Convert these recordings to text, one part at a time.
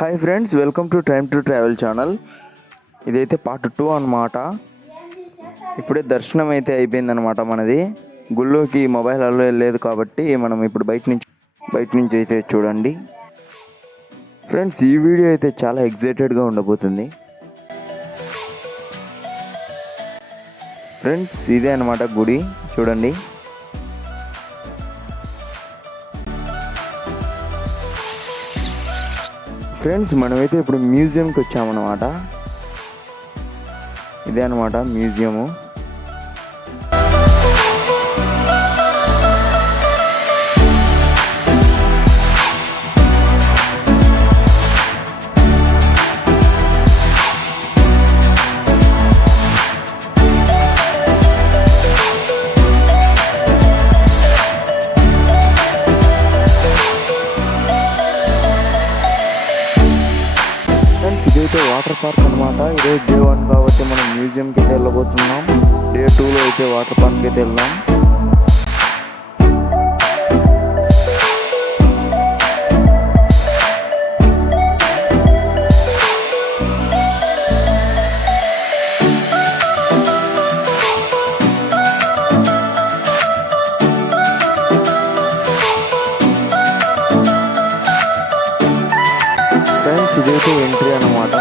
Hi friends, welcome to time to travel channel. ఇదైతే పార్ట్ 2 అన్నమాట. ఇప్పుడే దర్శనం అయితే అయిపోయిందనమాట. మనది గుళ్ళోకి మొబైల్ అలో లేదు కాబట్టి మనం ఇప్పుడు బయట నుంచి అయితే చూడండి ఫ్రెండ్స్. ఈ వీడియో అయితే చాలా ఎగ్జైటెడ్గా ఉండబోతుంది ఫ్రెండ్స్. ఇదే అనమాట గుడి, చూడండి. ఫ్రెండ్స్, మనమైతే ఇప్పుడు మ్యూజియంకి వచ్చామన్నమాట. ఇదే అనమాట మ్యూజియము. ఇదైతే వాటర్ పార్క్ అనమాట. ఈరోజు డే 1 కాబట్టి మనం మ్యూజియంకి అయితే వెళ్ళబోతున్నాం. డే 2లో అయితే వాటర్ పార్క్ అయితే వెళ్దాం. ఫ్రెండ్స్, ఇదైతే ఎంట్రీ అన్నమాట.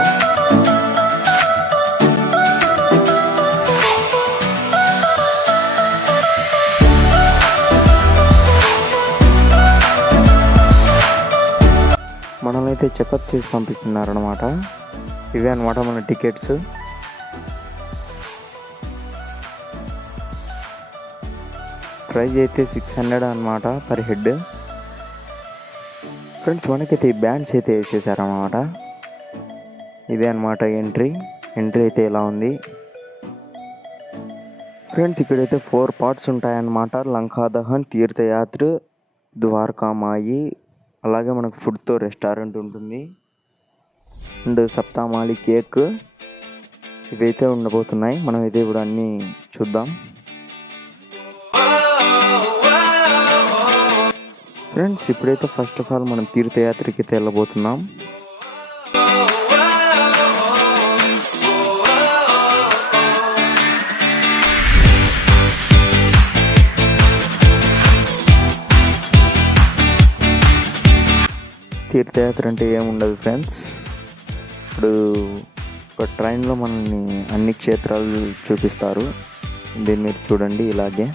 మనల్ని అయితే చెకప్ చేసి పంపిస్తున్నారు అనమాట. ఇవే అనమాట మన టికెట్స్. ప్రైజ్ అయితే 600 అనమాట పర్ హెడ్. ఫ్రెండ్స్, మనకైతే ఈ బ్యాండ్స్ అయితే వేసేసారన్నమాట. ఇదే అనమాట ఎంట్రీ అయితే ఇలా ఉంది. ఫ్రెండ్స్, ఇక్కడైతే 4 పార్ట్స్ ఉంటాయన్నమాట. లంకాదహన్, తీర్థయాత్ర, ద్వారకామాయి, అలాగే మనకు ఫుడ్తో రెస్టారెంట్ ఉంటుంది, అండ్ సప్తామాలి కేక్, ఇవైతే ఉండబోతున్నాయి. మనం అయితే ఇప్పుడు అన్నీ చూద్దాం. ఫ్రెండ్స్, ఇప్పుడైతే ఫస్ట్ ఆఫ్ ఆల్ మనం తీర్థయాత్రకి అయితే వెళ్ళబోతున్నాం. తీర్థయాత్ర అంటే ఏముండదు ఫ్రెండ్స్. ఇప్పుడు ఒక ట్రైన్లో మనల్ని అన్ని క్షేత్రాలు చూపిస్తారు. దీన్ని మీరు చూడండి ఇలాగే.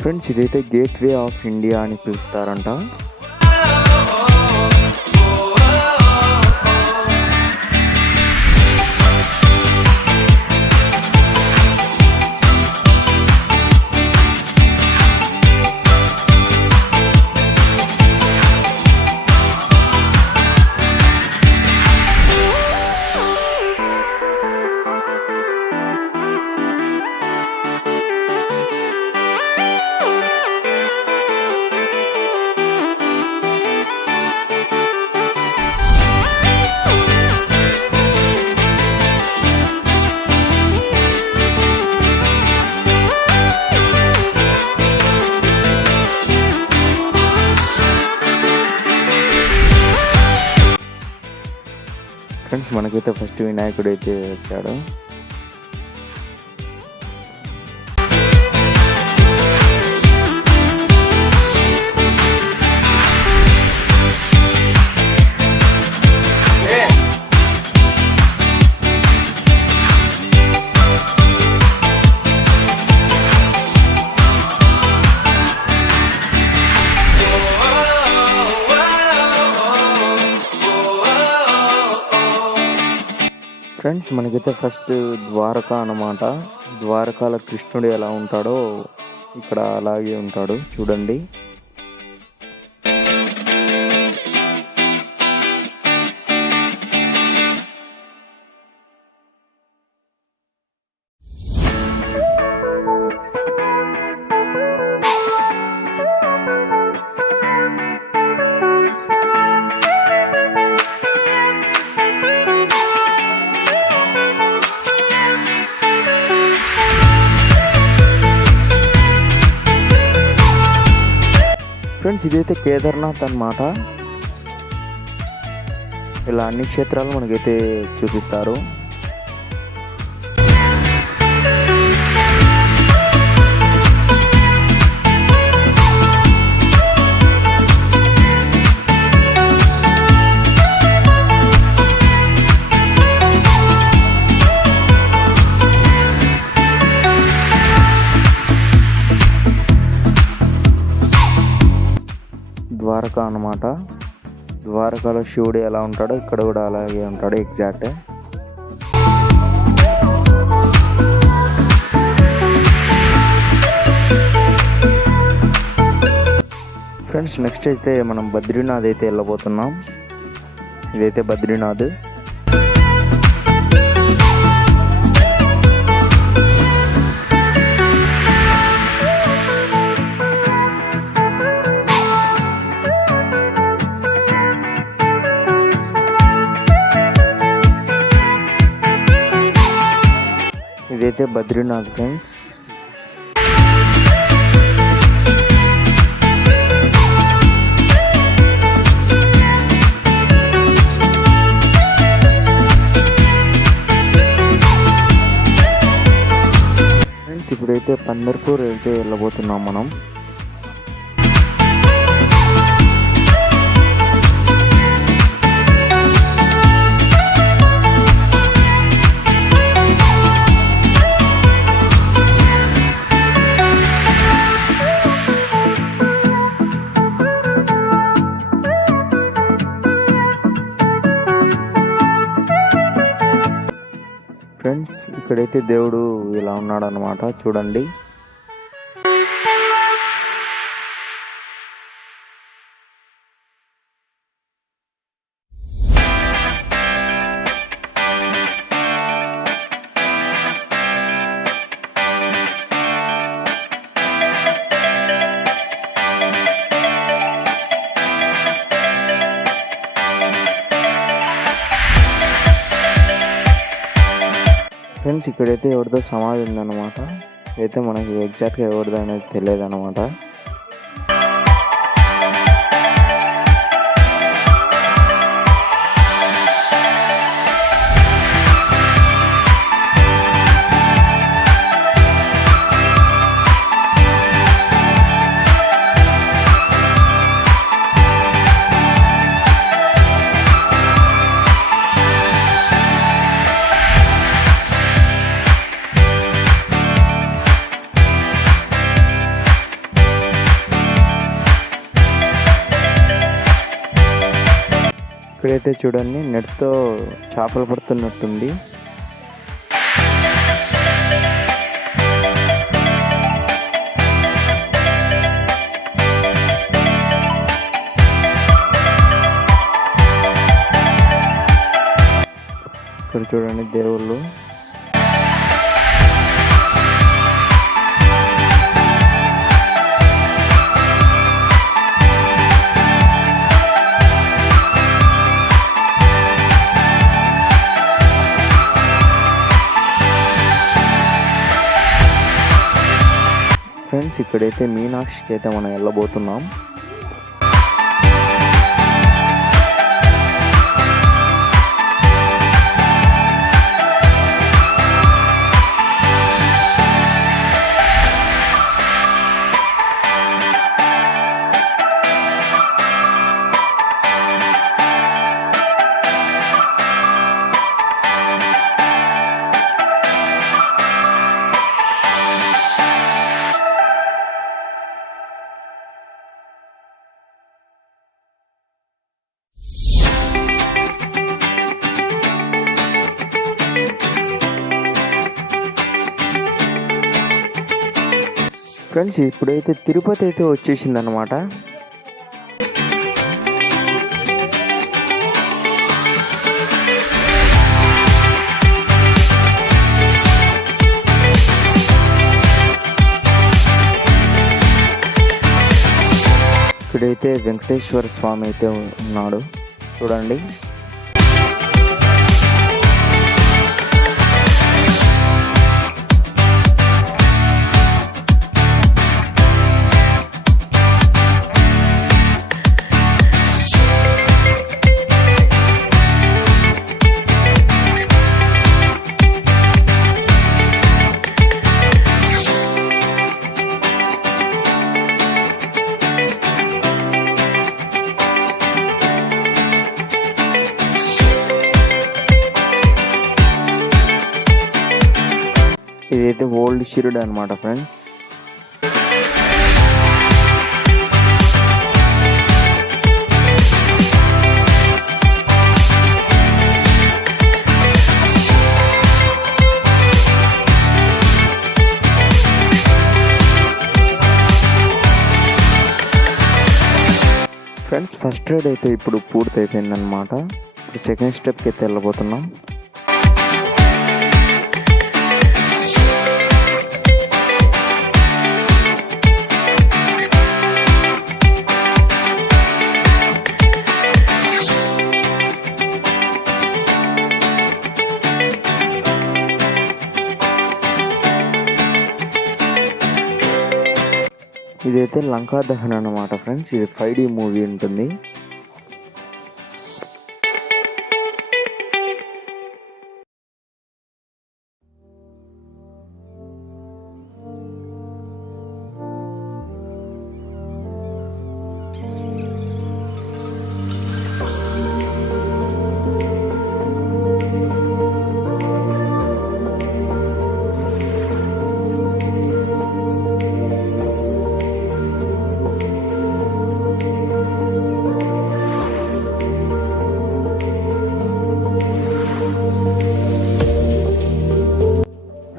ఫ్రెండ్స్, ఇదైతే గేట్వే ఆఫ్ ఇండియా అని పిలుస్తారంట. ఫ్రెండ్స్, మనకైతే ఫస్ట్ వినాయకుడు అయితే వచ్చాడు. ఫ్రెండ్స్, మనకైతే ఫస్ట్ ద్వారకా అన్నమాట. ద్వారకాలో కృష్ణుడు ఎలా ఉంటాడో ఇక్కడ అలాగే ఉంటాడు, చూడండి. ఫ్రెండ్స్ ఇదైతే కేదార్నాథ్ అన్నమాట. ఇలా అన్ని క్షేత్రాలు మనకైతే చూపిస్తారు. ద్వారకా అన్నమాట. ద్వారకాలో శివుడు ఎలా ఉంటాడో ఇక్కడ కూడా అలాగే ఉంటాడు ఎగ్జాక్ట్. ఫ్రెండ్స్ నెక్స్ట్ అయితే మనం బద్రీనాథ్ అయితే వెళ్ళబోతున్నాం. ఇదైతే బద్రీనాథ్. ఇదైతే బద్రీనాథ్ ఫ్రెండ్స్. ఫ్రెండ్స్ ఇప్పుడైతే పందర్పూర్ అయితే వెళ్ళబోతున్నాం మనం. ఫ్రెండ్స్ ఇక్కడైతే దేవుడు ఇలా ఉన్నాడు అన్నమాట, చూడండి. ఫ్రెండ్స్ ఇక్కడైతే ఎవరిదో సమాధి ఉందన్నమాట. అయితే మనకి ఎగ్జాక్ట్గా ఎవరిదో అనేది తెలియదు అన్నమాట. ఇక్కడైతే చూడండి నెట్తో చేపలు పడుతున్నట్టుంది. ఇక్కడ చూడండి దేవుళ్ళు. ఫ్రెండ్స్ ఇక్కడైతే మీనాక్షికి అయితే మనం వెళ్ళబోతున్నాం. ఫ్రెండ్స్ ఇప్పుడైతే తిరుపతి అయితే వచ్చేసింది అన్నమాట. ఇక్కడైతే వెంకటేశ్వర స్వామి అయితే ఉన్నాడు, చూడండి. ఇదైతే ఓల్డ్ షిరుడ్ అనమాట ఫ్రెండ్స్. ఫ్రెండ్స్ ఫస్ట్ రైడ్ అయితే ఇప్పుడు పూర్తి అయిపోయిందనమాట. ఇప్పుడు సెకండ్ స్టెప్కి అయితే వెళ్ళబోతున్నాం. ఇదైతే లంకా దహన్ అన్నమాట ఫ్రెండ్స్. ఇది 5D మూవీ ఉంటుంది.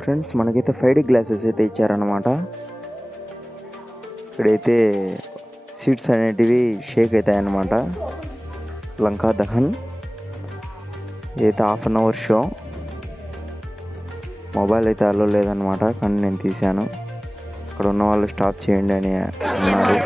ఫ్రెండ్స్ మనకైతే 5D గ్లాసెస్ అయితే ఇచ్చారనమాట. ఇక్కడైతే సీట్స్ అనేటివి షేక్ అవుతాయి అన్నమాట. లంకా దహన్ ఇదైతే 1/2 అవర్ షో. మొబైల్ అయితే అలో లేదనమాట, కానీ నేను తీశాను. అక్కడ ఉన్న వాళ్ళు స్టాప్ చేయండి అని అన్నారు.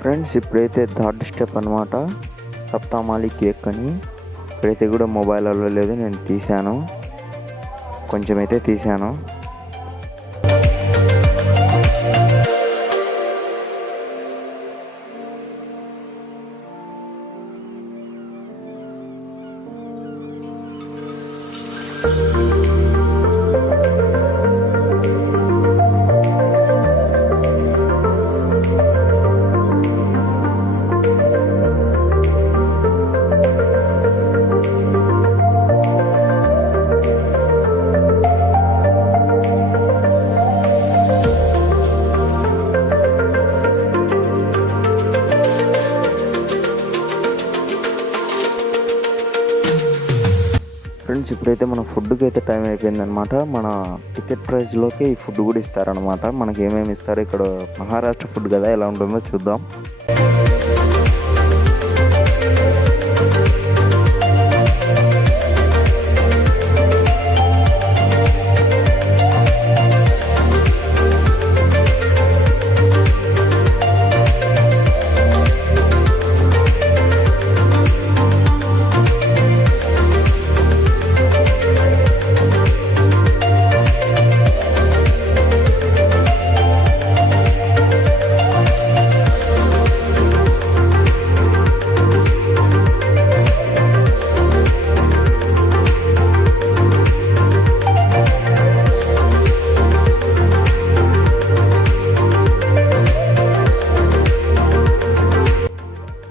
ఫ్రెండ్స్ ఇప్పుడైతే థర్డ్ స్టెప్ అనమాట, సప్తామాలి కేక్ అని. ఇప్పుడైతే కూడా మొబైల్ అలో లేదు, నేను తీశాను, కొంచెం అయితే తీశాను. ఫ్రెండ్స్ ఇప్పుడైతే మన ఫుడ్కి అయితే టైం అయిపోయిందనమాట. మన టికెట్ ప్రైస్లోకి ఈ ఫుడ్ కూడా ఇస్తారనమాట. మనకి ఏమేమి ఇస్తారో, ఇక్కడ మహారాష్ట్ర ఫుడ్ కదా, ఎలా ఉంటుందో చూద్దాం.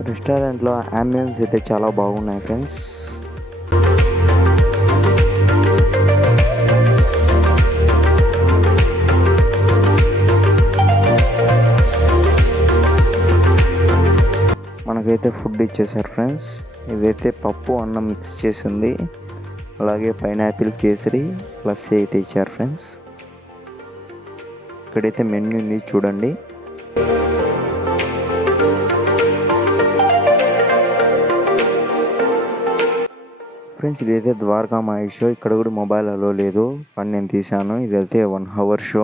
రెస్టారెంట్లో అంబియన్స్ అయితే చాలా బాగున్నాయి ఫ్రెండ్స్. మనకైతే ఫుడ్ ఇచ్చేసారు ఫ్రెండ్స్. ఇదైతే పప్పు అన్నం మిక్స్ చేసింది, అలాగే పైనాపిల్ కేసరి ప్లస్ అయితే ఇచ్చారు ఫ్రెండ్స్. ఇక్కడైతే మెన్యూ ఉంది చూడండి. ఫ్రెండ్స్ ఇదైతే ద్వారకా మాయి షో. ఇక్కడ కూడా మొబైల్ అలో లేదు, కానీ నేను తీశాను. ఇదైతే 1 అవర్ షో.